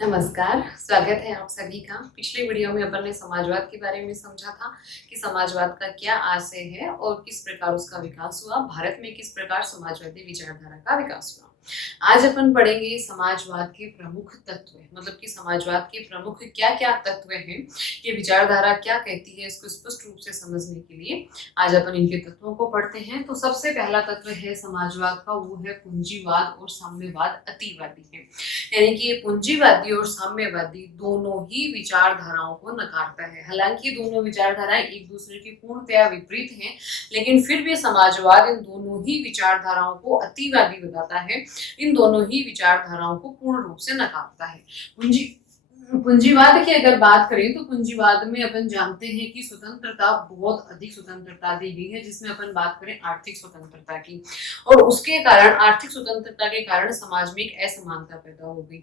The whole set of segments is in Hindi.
नमस्कार, स्वागत है आप सभी का। पिछले वीडियो में अपन ने समाजवाद के बारे में समझा था कि समाजवाद का क्या आशय है और किस प्रकार उसका विकास हुआ, भारत में किस प्रकार समाजवादी विचारधारा का विकास हुआ। आज अपन पढ़ेंगे समाजवाद के प्रमुख तत्व, मतलब कि समाजवाद के प्रमुख क्या-क्या तत्व हैं, ये विचारधारा क्या कहती है, इसको स्पष्ट रूप से समझने के लिए आज अपन इनके तत्वों को पढ़ते हैं। तो सबसे पहला तत्व है समाजवाद का, वो है पूंजीवाद और साम्यवाद अतिवादी है। यानी कि ये पूंजीवादी और साम्यवादी दोनों ही विचारधाराओं को नकारता है। हालांकि दोनों विचारधाराएं एक दूसरे की पूर्णतया विपरीत हैं, लेकिन फिर भी समाजवाद इन दोनों ही विचारधाराओं को अतिवादी बताता है, इन दोनों ही विचारधाराओं को पूर्ण रूप से नकारता है। पूंजीवाद की अगर बात करें तो पूंजीवाद में अपन जानते हैं कि स्वतंत्रता, बहुत अधिक स्वतंत्रता दी गई है, जिसमें अपन बात करें आर्थिक स्वतंत्रता की, और उसके कारण आर्थिक स्वतंत्रता के कारण समाज में एक असमानता पैदा हो गई।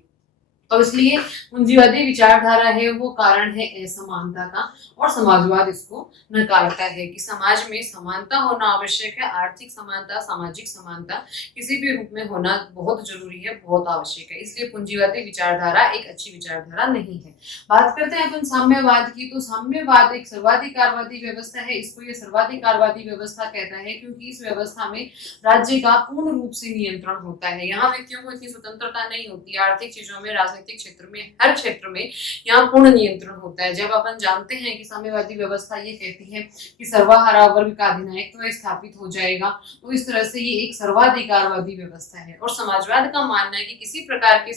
तो इसलिए पूंजीवादी विचारधारा है वो कारण है असमानता का, और समाजवाद इसको नकारता है कि समाज में समानता होना आवश्यक है। आर्थिक समानता, सामाजिक समानता किसी भी रूप में होना बहुत जरूरी है, बहुत आवश्यक है। इसलिए पूंजीवादी विचारधारा एक अच्छी विचारधारा नहीं है। बात करते हैं अपन साम्यवाद की, तो साम्यवाद एक सर्वाधिकारवादी व्यवस्था है। इसको ये सर्वाधिकारवादी व्यवस्था कहता है क्योंकि इस व्यवस्था में राज्य का पूर्ण रूप से नियंत्रण होता है। यहाँ व्यक्तियों को इतनी स्वतंत्रता नहीं होती, आर्थिक चीजों में, राजनीतिक क्षेत्र में, हर क्षेत्र में यहाँ पूर्ण नियंत्रण होता है। जब अपन जानते हैं कि साम्यवादी व्यवस्था ये कहती है कि सर्वहारा वर्ग का अधिनायकत्व स्थापित हो जाएगा, तो इस तरह से ये एक सर्वाधिकारवादी व्यवस्था है। और समाजवाद का मानना है कि किसी प्रकार की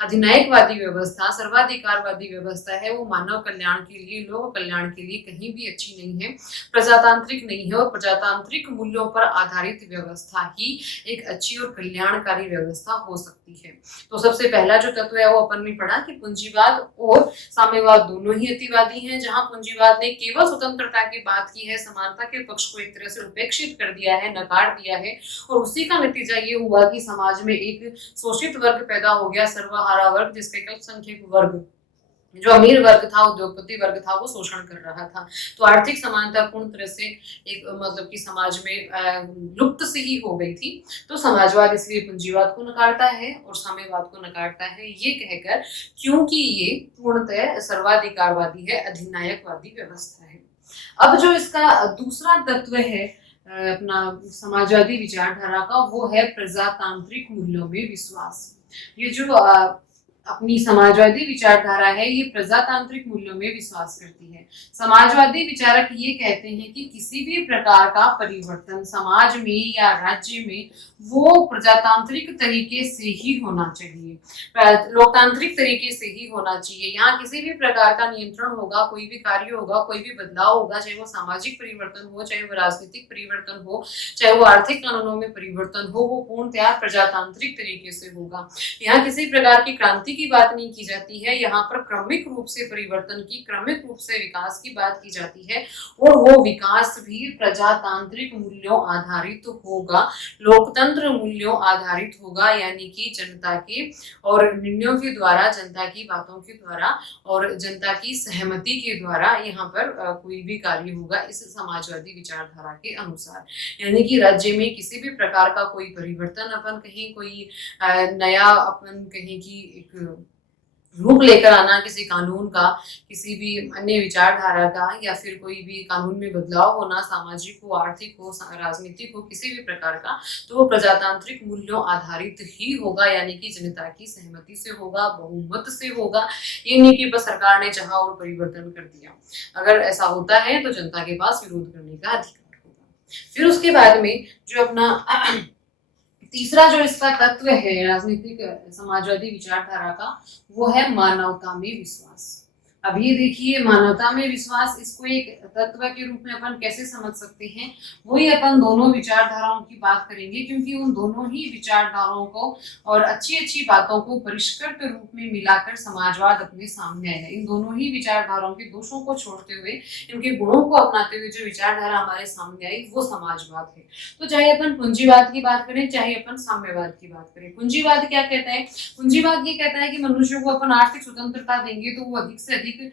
अधिनायकवादी व्यवस्था, सर्वाधिकारवादी व्यवस्था है, वो मानव कल्याण के लिए, लोक कल्याण के लिए कहीं भी अच्छी नहीं है, प्रजातांत्रिक नहीं है, और प्रजातांत्रिक मूल्यों पर आधारित व्यवस्था ही एक अच्छी और कल्याणकारी व्यवस्था हो सकती है। तो सबसे पहला जो तत्व है वो अपन ने पढ़ा कि पूंजीवाद और साम्यवाद दोनों ही अतिवादी हैं। जहां पूंजीवाद ने केवल स्वतंत्रता की बात की है, समानता के पक्ष को एक तरह से उपेक्षित कर दिया है, नकार दिया है, और उसी का नतीजा ये हुआ कि समाज में एक शोषित वर्ग पैदा हो गया, सर्वहारा वर्ग, जिसके अल्पसंख्यक वर्ग, जो अमीर वर्ग था, उद्योगपति वर्ग था, वो शोषण कर रहा था। तो आर्थिक समानता पूर्ण तरह से एक, मतलब कि समाज में लुप्त सी ही हो गई थी। तो समाजवाद इसलिए पूंजीवाद को नकारता है और साम्यवाद को नकारता है, ये कहकर क्योंकि ये पूर्णतः सर्वाधिकारवादी है, अधिनायकवादी व्यवस्था है। अब जो इसका दूसरा तत्व है अपना समाजवादी विचारधारा का, वो है प्रजातांत्रिक मूल्यों में विश्वास। ये जो अपनी समाजवादी विचारधारा है, ये प्रजातांत्रिक मूल्यों में विश्वास करती है। समाजवादी विचारक ये कहते हैं कि किसी भी प्रकार का परिवर्तन समाज में या राज्य में वो प्रजातांत्रिक तरीके से ही होना चाहिए, लोकतांत्रिक तरीके से ही होना चाहिए। यहाँ किसी भी प्रकार का नियंत्रण होगा, कोई भी कार्य होगा, कोई भी बदलाव होगा, चाहे वो सामाजिक परिवर्तन हो, चाहे वो राजनीतिक परिवर्तन हो, चाहे वो आर्थिक कानूनों में परिवर्तन हो, वो पूर्णतया प्रजातांत्रिक तरीके से होगा। यहाँ किसी प्रकार की क्रांति की बात नहीं की जाती है, यहाँ पर क्रमिक रूप से परिवर्तन की, क्रमिक रूप से विकास की बात की जाती है, और वो विकास भी प्रजातांत्रिक मूल्यों आधारित होगा, लोकतंत्र मूल्यों आधारित होगा, यानी कि जनता के और निर्णयों के द्वारा, जनता की बातों के द्वारा और जनता की सहमति के द्वारा यहाँ पर कोई भी कार्य होगा, इस समाजवादी विचारधारा के अनुसार। यानी कि राज्य में किसी भी प्रकार का कोई परिवर्तन, अपन कहीं कोई नया, अपन कहीं की एक रूप लेकर आना किसी कानून का, किसी भी अन्य विचारधारा का, या फिर कोई भी कानून में बदलाव होना, सामाजिक हो, आर्थिक हो, राजनीतिक हो, किसी भी प्रकार का, तो वो प्रजातांत्रिक मूल्यों आधारित ही होगा, यानी कि जनता की सहमति से होगा, बहुमत से होगा। ये नहीं कि बस सरकार ने चाहा और परिवर्तन कर दिया। अगर ऐसा होता है तो जनता के पास विरोध करने का अधिकार होगा। फिर उसके बाद में जो अपना तीसरा जो इसका तत्व है राजनीतिक समाजवादी विचारधारा का, वो है मानवता में विश्वास। अब ये देखिए, मानवता में विश्वास, इसको एक तत्व के रूप में अपन कैसे समझ सकते हैं, वही अपन दोनों विचारधाराओं की बात करेंगे, क्योंकि उन दोनों ही विचारधाराओं को और अच्छी अच्छी बातों को परिष्कृत रूप में मिलाकर समाजवाद अपने सामने आया है। इन दोनों ही विचारधाराओं के दोषों को छोड़ते हुए, इनके गुणों को अपनाते हुए जो विचारधारा हमारे सामने आई, वो समाजवाद है। तो चाहे अपन पूंजीवाद की बात करें, चाहे अपन साम्यवाद की बात करें, पूंजीवाद क्या कहता है? पूंजीवाद ये कहता है कि मनुष्य को अपन आर्थिक स्वतंत्रता देंगे तो वो अधिक से अधिक अधिक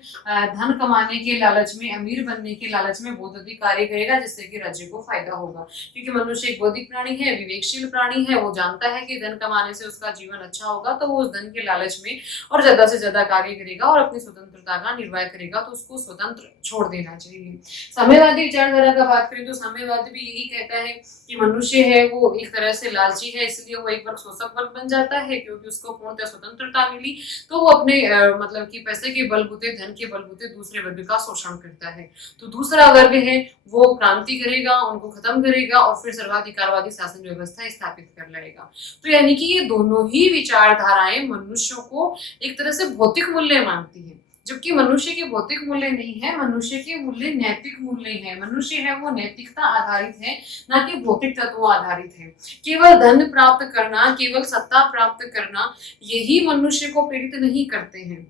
धन कमाने के लालच में, अमीर बनने के लालच में बहुत अधिक कार्य करेगा, जिससे कि राज्य को फायदा होगा। क्योंकि मनुष्य एक बौद्धिक प्राणी है, विवेकशील प्राणी है, वो जानता है कि धन कमाने से उसका जीवन अच्छा होगा, तो वो उस धन के लालच में और ज्यादा से ज्यादा कार्य करेगा और अपनी स्वतंत्रता का निर्वाह करेगा, तो उसको स्वतंत्र छोड़ देना चाहिए। साम्यवादी विचारधारा का बात करें तो साम्यवाद भी यही कहता है कि मनुष्य है वो एक तरह से लालची है, इसलिए वो एक वर्ग शोषक वर्ग बन जाता है, क्योंकि उसको पूर्णतः स्वतंत्रता मिली, तो वो अपने मतलब कि पैसे के बलबूते, धन के बलबूते दूसरे वर्ग का शोषण करता है। तो दूसरा वर्ग है वो क्रांति करेगा, उनको खत्म करेगा और फिर सर्वाधिकारवादी शासन व्यवस्था स्थापित कर लाएगा। तो यानी कि ये दोनों ही विचारधाराएं मनुष्यों को एक तरह से भौतिक मूल्य मानती है, जबकि मनुष्य के भौतिक मूल्य नहीं है, मनुष्य के मूल्य नैतिक मूल्य है। मनुष्य है वो नैतिकता आधारित है, ना कि भौतिक तत्वों आधारित है। केवल धन प्राप्त करना, केवल सत्ता प्राप्त करना, यही मनुष्य को प्रेरित नहीं करते हैं।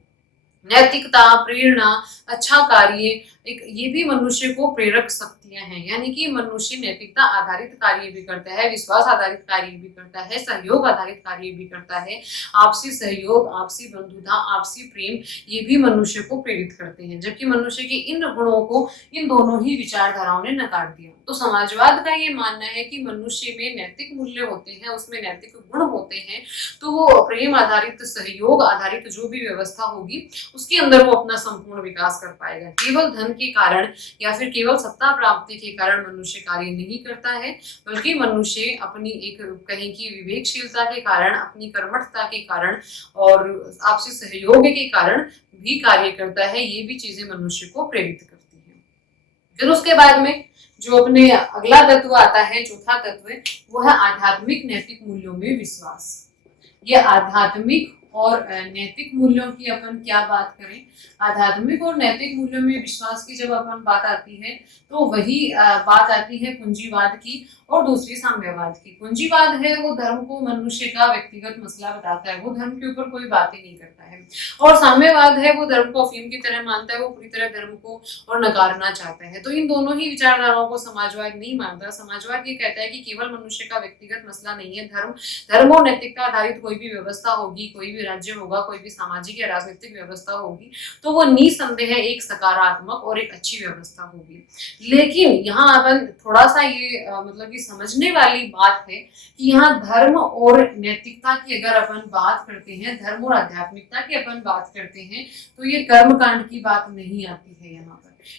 नैतिकता, प्रेरणा, अच्छा कार्य, एक ये भी मनुष्य को प्रेरक शक्तियां हैं। यानी कि मनुष्य नैतिकता आधारित कार्य भी करता है, विश्वास आधारित कार्य भी करता है, सहयोग आधारित कार्य भी करता है। आपसी सहयोग, आपसी बंधुता, आपसी प्रेम, ये भी मनुष्य को प्रेरित करते हैं। जबकि मनुष्य के इन गुणों को इन दोनों ही विचारधाराओं ने नकार दिया। तो समाजवाद का ये मानना है कि मनुष्य में नैतिक मूल्य होते हैं, उसमें नैतिक गुण होते हैं, तो वो प्रेम आधारित, सहयोग आधारित जो भी व्यवस्था होगी उसके अंदर वो अपना संपूर्ण विकास कर पाएगा। केवल धन के कारण या फिर केवल सत्ता प्राप्ति के कारण मनुष्य कार्य नहीं करता है, बल्कि मनुष्य अपनी एक कहीं की विवेकशीलता के कारण, अपनी कर्मठता के कारण और आपसी सहयोग के कारण भी कार्य करता है। ये भी चीजें मनुष्य को प्रेरित करती है। फिर उसके बाद में जो अपने अगला तत्व आता है, चौथा तत्व, वो है आध्यात्मिक नैतिक मूल्यों में विश्वास। ये आध्यात्मिक और नैतिक मूल्यों की अपन क्या बात करें, आध्यात्मिक और नैतिक मूल्यों में विश्वास की जब अपन बात आती है तो वही बात आती है पूंजीवाद की और दूसरी साम्यवाद की। पूंजीवाद है वो धर्म को मनुष्य का व्यक्तिगत मसला बताता है, वो धर्म के ऊपर कोई बात ही नहीं करता है। और साम्यवाद है वो धर्म को अफीम की तरह मानता है, वो पूरी तरह धर्म को और नकारना चाहता है। तो इन दोनों ही विचारधाराओं को समाजवाद नहीं मानता। समाजवाद ये कहता है कि केवल मनुष्य का व्यक्तिगत मसला नहीं है, धर्म और नैतिकता आधारित कोई भी व्यवस्था होगी, कोई भी राज्य होगा, कोई भी सामाजिक या राजनीतिक व्यवस्था होगी, तो वो निसंदेह एक सकारात्मक और एक अच्छी व्यवस्था होगी। लेकिन यहाँ अपन थोड़ा सा ये मतलब कि समझने वाली बात है कि यहाँ धर्म और नैतिकता की अगर अपन बात करते हैं, धर्म और आध्यात्मिकता की अपन बात करते हैं, तो ये कर्मकांड की बात नहीं आती है।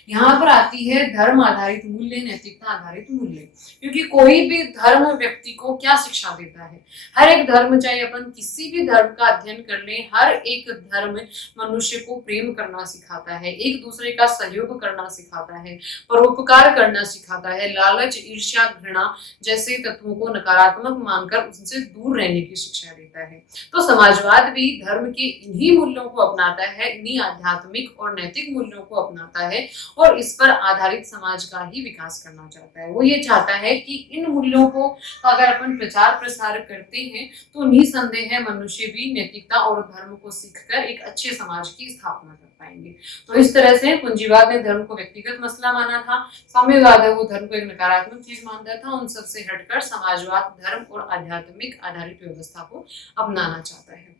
यहाँ पर आती है धर्म आधारित मूल्य, नैतिकता आधारित मूल्य। क्योंकि कोई भी धर्म व्यक्ति को क्या शिक्षा देता है, हर एक धर्म, चाहे अपन किसी भी धर्म का अध्ययन कर लें, हर एक धर्म मनुष्य को प्रेम करना सिखाता है, एक दूसरे का सहयोग करना सिखाता है, परोपकार करना सिखाता है, लालच, ईर्ष्या, घृणा जैसे तत्वों को नकारात्मक मानकर उनसे दूर रहने की शिक्षा देता है। तो समाजवाद भी धर्म के इन्हीं मूल्यों को अपनाता है, इन्हीं आध्यात्मिक और नैतिक मूल्यों को अपनाता है और इस पर आधारित समाज का ही विकास करना चाहता है। वो ये चाहता है कि इन मूल्यों को अगर अपन प्रचार प्रसार करते हैं तो निसंदेह मनुष्य भी नैतिकता और धर्म को सीखकर एक अच्छे समाज की स्थापना कर पाएंगे। तो इस तरह से पूंजीवाद ने धर्म को व्यक्तिगत मसला माना था, साम्यवाद है वो धर्म को एक नकारात्मक चीज मानता था। उन सबसे हटकर समाजवाद धर्म और आध्यात्मिक आधारित व्यवस्था को अपनाना चाहता है।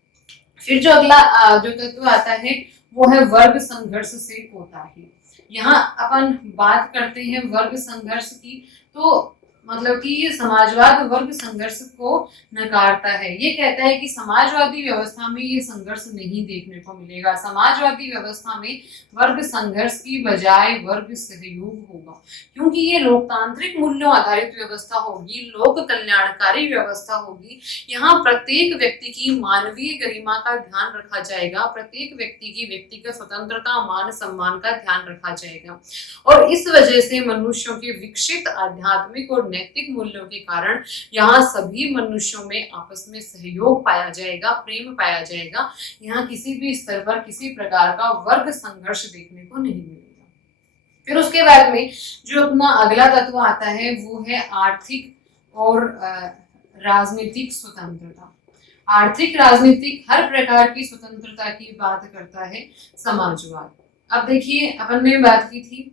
फिर जो अगला जो तत्व आता है वो है वर्ग संघर्ष से कोताही। यहाँ अपन बात करते हैं वर्ग संघर्ष की, तो मतलब कि ये समाजवाद वर्ग संघर्ष को नकारता है। ये कहता है कि समाजवादी व्यवस्था में ये संघर्ष नहीं देखने को मिलेगा। समाजवादी व्यवस्था में वर्ग संघर्ष की बजाय वर्ग सहयोग होगा, क्योंकि ये लोकतांत्रिक मूल्यों आधारित व्यवस्था होगी, लोक कल्याणकारी व्यवस्था होगी। यहाँ प्रत्येक व्यक्ति की मानवीय गरिमा का ध्यान रखा जाएगा, प्रत्येक व्यक्ति की व्यक्तिगत स्वतंत्रता, मान सम्मान का ध्यान रखा जाएगा। और इस वजह से मनुष्यों के विकसित आध्यात्मिक और नैतिक मूल्यों के कारण यहाँ सभी मनुष्यों में आपस में सहयोग पाया जाएगा, प्रेम पाया जाएगा। यहाँ किसी भी स्तर पर किसी प्रकार का वर्ग संघर्ष देखने को नहीं मिलेगा। फिर उसके बाद में जो अपना अगला तत्व आता है वो है आर्थिक और राजनीतिक स्वतंत्रता। आर्थिक, राजनीतिक हर प्रकार की स्वतंत्रता की बात करता है समाजवाद। अब देखिए अपन ने बात की थी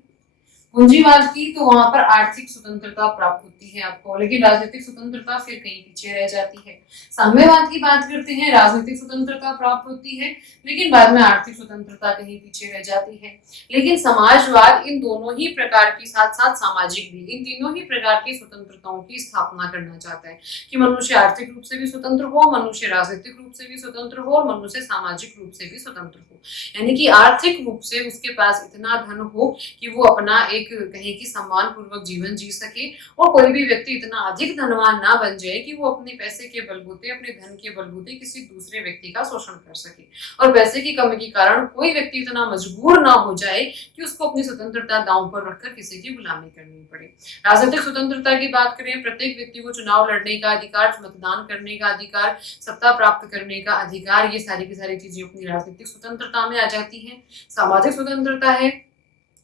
पूंजीवाद की तो वहां पर आर्थिक स्वतंत्रता प्राप्त होती है आपको, लेकिन राजनीतिक स्वतंत्रता फिर कहीं पीछे रह जाती है। साम्यवाद की बात करते हैं, राजनीतिक स्वतंत्रता प्राप्त होती है, लेकिन बाद में आर्थिक स्वतंत्रता कहीं पीछे रह जाती है। लेकिन समाजवाद इन दोनों ही प्रकार की, साथ साथ सामाजिक भी, इन तीनों ही प्रकार की स्वतंत्रताओं की स्थापना करना चाहता है कि मनुष्य आर्थिक रूप से भी स्वतंत्र हो, मनुष्य राजनीतिक रूप से भी स्वतंत्र हो, और मनुष्य सामाजिक रूप से भी स्वतंत्र हो। यानी कि आर्थिक रूप से उसके पास इतना धन हो कि वो अपना एक कहे कि सम्मान पूर्वक जीवन जी सके, और कोई भी व्यक्ति इतना अधिक धनवान ना बन जाए कि वो अपने पैसे के बलबूते, अपने धन के बलबूते किसी दूसरे व्यक्ति का शोषण कर सके, और पैसे की कमी के कारण कोई व्यक्ति इतना मजबूर ना हो जाए कि उसको अपनी स्वतंत्रता दांव पर रखकर किसी की गुलामी करनी पड़े। राजनीतिक स्वतंत्रता की बात करें, प्रत्येक व्यक्ति को चुनाव लड़ने का अधिकार, मतदान करने का अधिकार, सत्ता प्राप्त करने का अधिकार, ये सारी की सारी चीजें अपनी राजनीतिक स्वतंत्रता में आ जाती है। सामाजिक स्वतंत्रता है,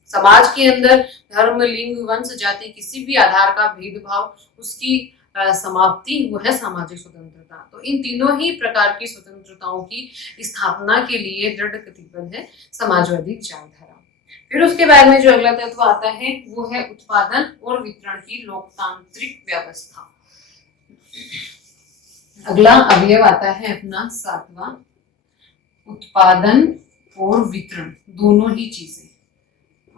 समाज के अंदर धर्म, लिंग, वंश, जाति, किसी भी आधार का भेदभाव, उसकी समाप्ति, वो है सामाजिक स्वतंत्रता। तो इन तीनों ही प्रकार की स्वतंत्रताओं की स्थापना के लिए दृढ़ कटिबद्ध है समाजवादी विचारधारा। फिर उसके बाद में जो अगला तत्व आता है वो है उत्पादन और वितरण की लोकतांत्रिक व्यवस्था। अगला अवयव आता है अपना 7वां, उत्पादन और वितरण, दोनों ही चीजें,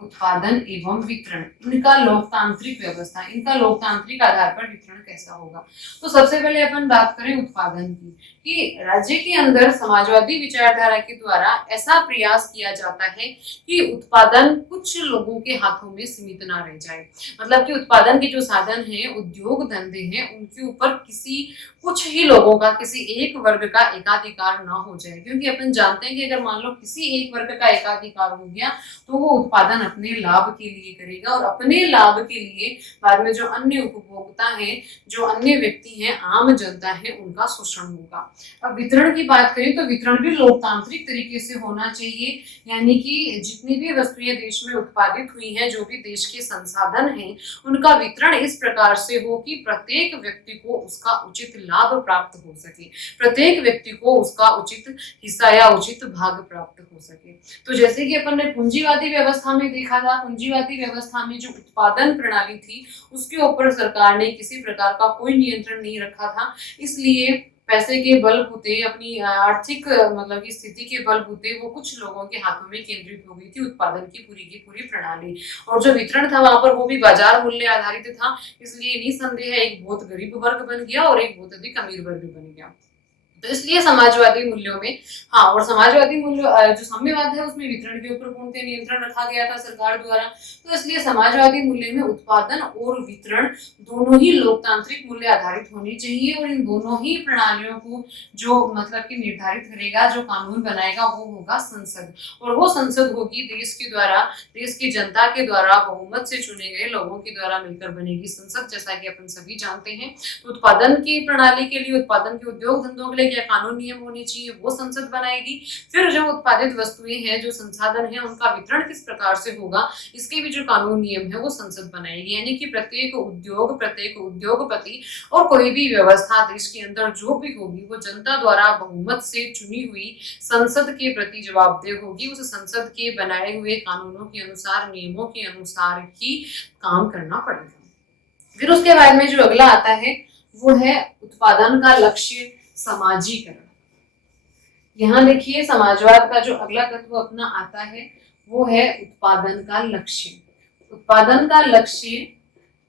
उत्पादन एवं वितरण, इनका लोकतांत्रिक व्यवस्था, इनका लोकतांत्रिक आधार पर वितरण कैसा होगा। तो सबसे पहले अपन बात करें उत्पादन की, कि राज्य के अंदर समाजवादी विचारधारा के द्वारा ऐसा प्रयास किया जाता है कि उत्पादन कुछ लोगों के हाथों में सीमित ना रह जाए। मतलब कि उत्पादन के जो साधन हैं, उद्योग धंधे हैं, उनके ऊपर किसी कुछ ही लोगों का, किसी एक वर्ग का एकाधिकार ना हो जाए। क्योंकि अपन जानते हैं कि अगर मान लो किसी एक वर्ग का एकाधिकार हो गया तो वो उत्पादन अपने लाभ के लिए करेगा, और अपने लाभ के लिए बाद में जो अन्य उपभोक्ता हैं, जो अन्य व्यक्ति हैं, आम जनता है, उनका शोषण होगा। अब वितरण की बात करें तो वितरण भी लोकतांत्रिक तरीके से होना चाहिए, यानी कि जितनी भी वस्तुएं देश में उत्पादित हुई हैं, जो भी देश के संसाधन हैं, उनका वितरण इस प्रकार से हो कि प्रत्येक व्यक्ति को उसका उचित लाभ प्राप्त हो सके, प्रत्येक व्यक्ति को उसका उचित हिस्सा या उचित भाग प्राप्त हो सके। तो जैसे कि अपन ने पूंजीवादी व्यवस्था में देखा था, पूंजीवादी व्यवस्था में जो उत्पादन प्रणाली थी उसके ऊपर सरकार ने किसी प्रकार का कोई नियंत्रण नहीं रखा था, इसलिए पैसे के बलबूते, अपनी आर्थिक मतलब की स्थिति के बलबूते वो कुछ लोगों के हाथों में केंद्रित हो गई थी उत्पादन की पूरी प्रणाली। और जो वितरण था वहां पर वो भी बाजार मूल्य आधारित था, इसलिए निसंदेह एक बहुत गरीब वर्ग बन गया और एक बहुत अधिक अमीर वर्ग बन गया। तो इसलिए समाजवादी मूल्यों में, हाँ, और समाजवादी मूल्य जो साम्यवाद है उसमें वितरण के ऊपर पूर्णतः नियंत्रण रखा गया था सरकार द्वारा। तो इसलिए समाजवादी मूल्य में उत्पादन और वितरण दोनों ही लोकतांत्रिक मूल्य आधारित होनी चाहिए, और इन दोनों ही प्रणालियों को जो मतलब कि निर्धारित करेगा, जो कानून बनाएगा, वो होगा संसद। और वो संसद होगी देश के द्वारा, देश की जनता के द्वारा बहुमत से चुने गए लोगों के द्वारा मिलकर बनेगी संसद, जैसा कि अपन सभी जानते हैं। तो उत्पादन की प्रणाली के लिए, उत्पादन के उद्योग धंधों के लिए क्या कानून नियम होने चाहिए, वो संसद बनाएगी। फिर जो उत्पादित वस्तुएं हैं, जो संसाधन है, उनका वितरण किस प्रकार से होगा, इसके भी जो कानून नियम है वो संसद बनाएगी। यानी कि प्रत्येक उद्योग, प्रत्येक उद्योगपति और कोई भी व्यवस्था देश के अंदर जो भी होगी वो जनता द्वारा बहुमत से चुनी हुई संसद के प्रति जवाबदेह होगी। उस संसद के बनाए हुए कानूनों के अनुसार, नियमों के अनुसार ही काम करना पड़ेगा। फिर उसके बाद में जो अगला आता है वो है उत्पादन का लक्ष्य, समाजीकरण। यहाँ देखिए समाजवाद का जो अगला तत्व अपना आता है वो है उत्पादन का लक्ष्य। उत्पादन का लक्ष्य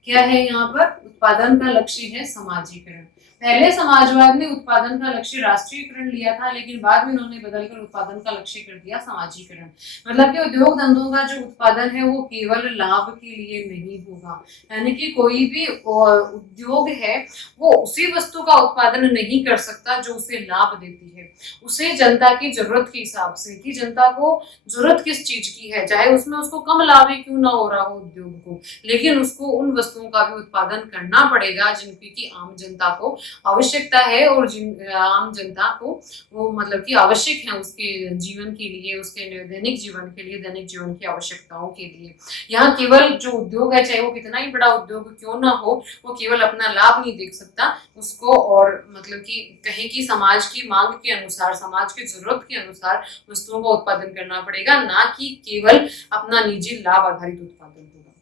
क्या है? यहाँ पर उत्पादन का लक्ष्य है समाजीकरण। पहले समाजवाद ने उत्पादन का लक्ष्य राष्ट्रीयकरण लिया था, लेकिन बाद में उन्होंने बदलकर उत्पादन का लक्ष्य कर दिया समाजीकरण। मतलब कि उद्योग धंधों का जो उत्पादन है वो केवल लाभ के लिए नहीं होगा, यानी कि कोई भी उद्योग है वो उसी वस्तु का उत्पादन नहीं कर सकता जो उसे लाभ देती है। उसे जनता की जरूरत के हिसाब से, कि जनता को जरूरत किस चीज की है, चाहे उसमें उसको कम लाभ ही क्यों ना हो रहा हो उद्योग को, लेकिन उसको उन वस्तुओं का भी उत्पादन करना पड़ेगा जिनकी की आम जनता को आवश्यकता है, और जिन आम जनता को वो मतलब कि आवश्यक है उसके जीवन के लिए, उसके दैनिक जीवन के लिए, दैनिक जीवन की आवश्यकताओं के लिए। यहाँ केवल जो उद्योग है, चाहे वो कितना ही बड़ा उद्योग क्यों ना हो, वो केवल अपना लाभ नहीं देख सकता, उसको और मतलब कि कहीं की समाज की मांग के अनुसार, समाज की जरूरत के अनुसार वस्तुओं का उत्पादन करना पड़ेगा, ना कि केवल अपना निजी लाभ आधारित उत्पादन होगा।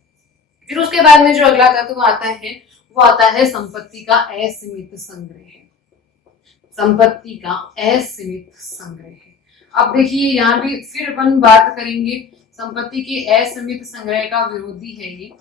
फिर उसके बाद में जो अगला तत्व आता है वो आता है संपत्ति का असीमित संग्रह। संपत्ति का असीमित संग्रह। अब देखिए यहाँ भी फिर अपन बात करेंगे संपत्ति के असीमित संग्रह का विरोधी है ये।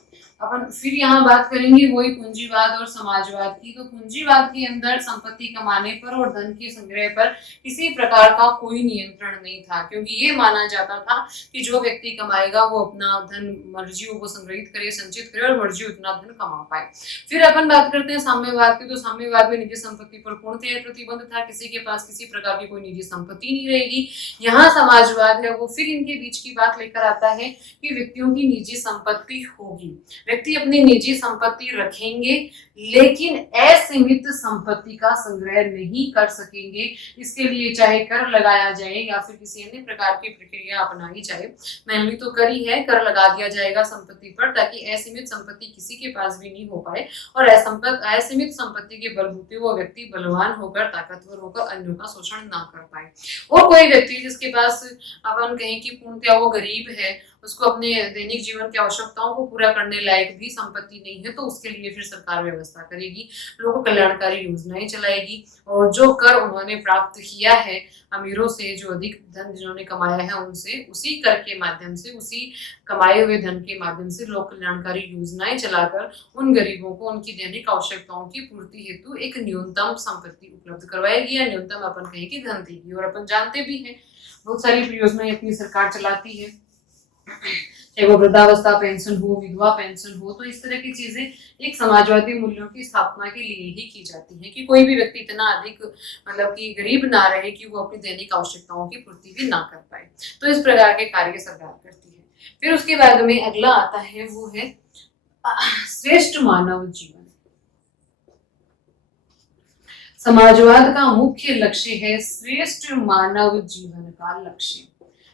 अपन फिर यहाँ बात करेंगे वही पूंजीवाद और समाजवाद की। तो पूंजीवाद के अंदर संपत्ति कमाने पर और धन के संग्रह पर किसी प्रकार का कोई नियंत्रण नहीं था, क्योंकि ये माना जाता था कि जो व्यक्ति कमाएगा वो अपना धन मर्जी वो संग्रहित करे, संचित करे और मर्जी उतना धन कमा पाए। फिर अपन बात करते हैं साम्यवाद की। तो साम्यवाद में निजी संपत्ति पर पूर्णतः प्रतिबंध था, किसी के पास किसी प्रकार की कोई निजी संपत्ति नहीं रहेगी। यहाँ समाजवाद है वो फिर इनके बीच की बात लेकर आता है कि व्यक्तियों की निजी संपत्ति होगी, व्यक्ति अपनी निजी संपत्ति रखेंगे लेकिन असीमित संपत्ति का संग्रह नहीं कर सकेंगे। इसके लिए चाहे कर लगाया जाए या फिर किसी अन्य प्रकार की प्रक्रिया अपनाई जाए। मैंने तो करी है, कर लगा दिया जाएगा संपत्ति पर, ताकि असीमित संपत्ति किसी के पास भी नहीं हो पाए और असीमित संपत्ति के बलबूते वो व्यक्ति बलवान होकर, ताकतवर होकर अन्यों का शोषण ना कर पाए। और कोई व्यक्ति जिसके पास अपन कहें कि पूर्णतया वो गरीब है, उसको अपने दैनिक जीवन की आवश्यकताओं को पूरा करने लायक भी संपत्ति नहीं है, तो उसके लिए फिर सरकार व्यवस्था करेगी, लोक कल्याणकारी योजनाएं चलाएगी और जो कर उन्होंने प्राप्त किया है अमीरों से, जो अधिक धन जिन्होंने कमाया है उनसे, उसी कर के माध्यम से, उसी कमाए हुए धन के माध्यम से लोक कल्याणकारी योजनाएं चलाकर उन गरीबों को उनकी दैनिक आवश्यकताओं की पूर्ति हेतु एक न्यूनतम संपत्ति उपलब्ध करवाएगी या न्यूनतम अपन कहें कि धन देगी। और अपन जानते भी हैं बहुत सारी योजनाएं अपनी सरकार चलाती है, चाहे वो वृद्धावस्था पेंशन हो, विधवा पेंशन हो। तो इस तरह की चीजें एक समाजवादी मूल्यों की स्थापना के लिए ही की जाती है कि कोई भी व्यक्ति इतना अधिक मतलब कि गरीब ना रहे कि वो अपनी दैनिक आवश्यकताओं की पूर्ति भी ना कर पाए। तो इस प्रकार के कार्य सरकार करती है। फिर उसके बाद में अगला आता है वो है श्रेष्ठ मानव जीवन। समाजवाद का मुख्य लक्ष्य है श्रेष्ठ मानव जीवन का लक्ष्य।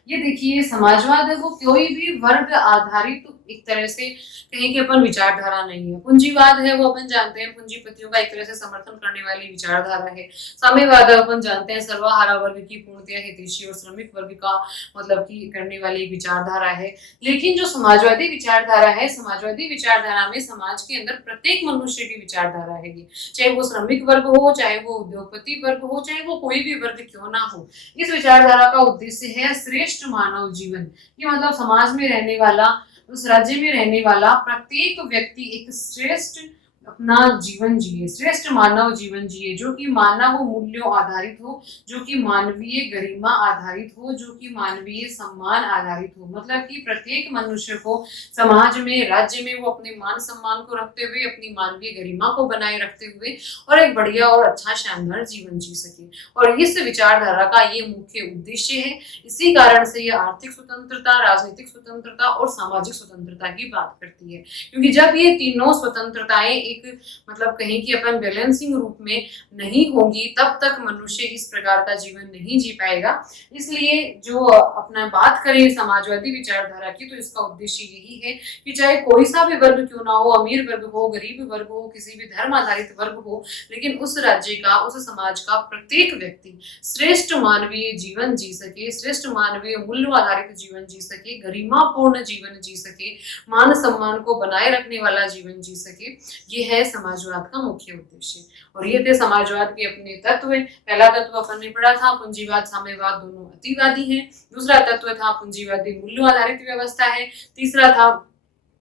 ये देखिए समाजवाद है वो कोई भी वर्ग आधारित एक तरह से कहीं कि अपन विचारधारा नहीं है। पूंजीवाद है वो अपन जानते हैं पूंजीपतियों का एक तरह से समर्थन करने वाली विचारधारा है। साम्यवाद अपन जानते हैं सर्वहारा वर्ग की पूर्णतया हितैषी और श्रमिक वर्ग का मतलब की करने वाली विचारधारा है। लेकिन जो समाजवादी विचारधारा है, समाजवादी विचारधारा में समाज के अंदर प्रत्येक मनुष्य की विचारधारा है, चाहे वो श्रमिक वर्ग हो, चाहे वो उद्योगपति वर्ग हो, चाहे वो कोई भी वर्ग क्यों ना हो। इस विचारधारा का उद्देश्य है श्रेष्ठ मानव जीवन। ये मतलब समाज में रहने वाला, उस राज्य में रहने वाला प्रत्येक व्यक्ति एक श्रेष्ठ अपना जीवन जिए, श्रेष्ठ मानव जीवन जिए, जो कि मानव मूल्यों आधारित हो, जो कि मानवीय गरिमा आधारित हो, जो कि मानवीय सम्मान आधारित हो। मतलब कि प्रत्येक मनुष्य को समाज में, राज्य में वो अपने मान सम्मान को रखते हुए, अपनी मानवीय गरिमा को बनाए रखते हुए और एक बढ़िया और अच्छा शानदार जीवन जी सके। और इस विचारधारा का ये मुख्य उद्देश्य है। इसी कारण से ये आर्थिक स्वतंत्रता, राजनीतिक स्वतंत्रता और सामाजिक स्वतंत्रता की बात करती है, क्योंकि जब ये तीनों स्वतंत्रताएं एक मतलब कहीं कि अपन बैलेंसिंग रूप में नहीं होगी तब तक मनुष्य इस प्रकार का जीवन नहीं जी पाएगा। इसलिए जो अपना बात करें समाजवादी विचारधारा की, तो इसका उद्देश्य यही है कि चाहे कोई सा भी वर्ग क्यों ना हो, अमीर वर्ग हो, गरीब वर्ग हो, किसी भी धर्म आधारित वर्ग हो, लेकिन उस राज्य का, उस समाज का प्रत्येक व्यक्ति श्रेष्ठ मानवीय जीवन जी सके, श्रेष्ठ मानवीय मूल्य आधारित जीवन जी सके, गरिमापूर्ण जीवन जी सके, मान सम्मान को बनाए रखने वाला जीवन जी सके। ये है समाजवाद का मुख्य उद्देश्य। और ये थे समाजवाद के अपने तत्व। पहला तत्व अपन ने पढ़ा था पूंजीवाद साम्यवाद दोनों अतिवादी हैं। दूसरा तत्व था पूंजीवादी मूल्य आधारित व्यवस्था है। तीसरा था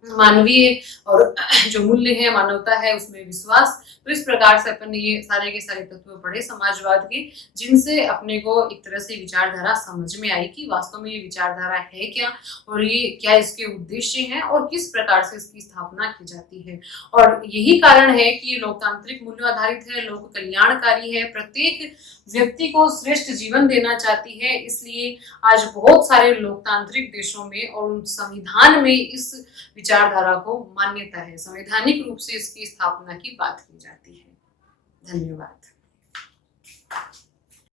मानवीय और जो मूल्य है, मानवता है, उसमें विश्वास। तो इस प्रकार से अपन ने ये सारे के सारे तत्व पढ़े समाजवाद के, जिनसे अपने को एक तरह से विचारधारा समझ में आई कि वास्तव में ये विचारधारा है क्या और ये क्या इसके उद्देश्य हैं और किस प्रकार से इसकी स्थापना की जाती है। और यही कारण है कि ये लोकतांत्रिक मूल्य आधारित है, लोक कल्याणकारी है, प्रत्येक व्यक्ति को श्रेष्ठ जीवन देना चाहती है। इसलिए आज बहुत सारे लोकतांत्रिक देशों में और संविधान में इस विचारधारा को मान्यता है, संवैधानिक रूप से इसकी स्थापना की बात की जाती है। धन्यवाद।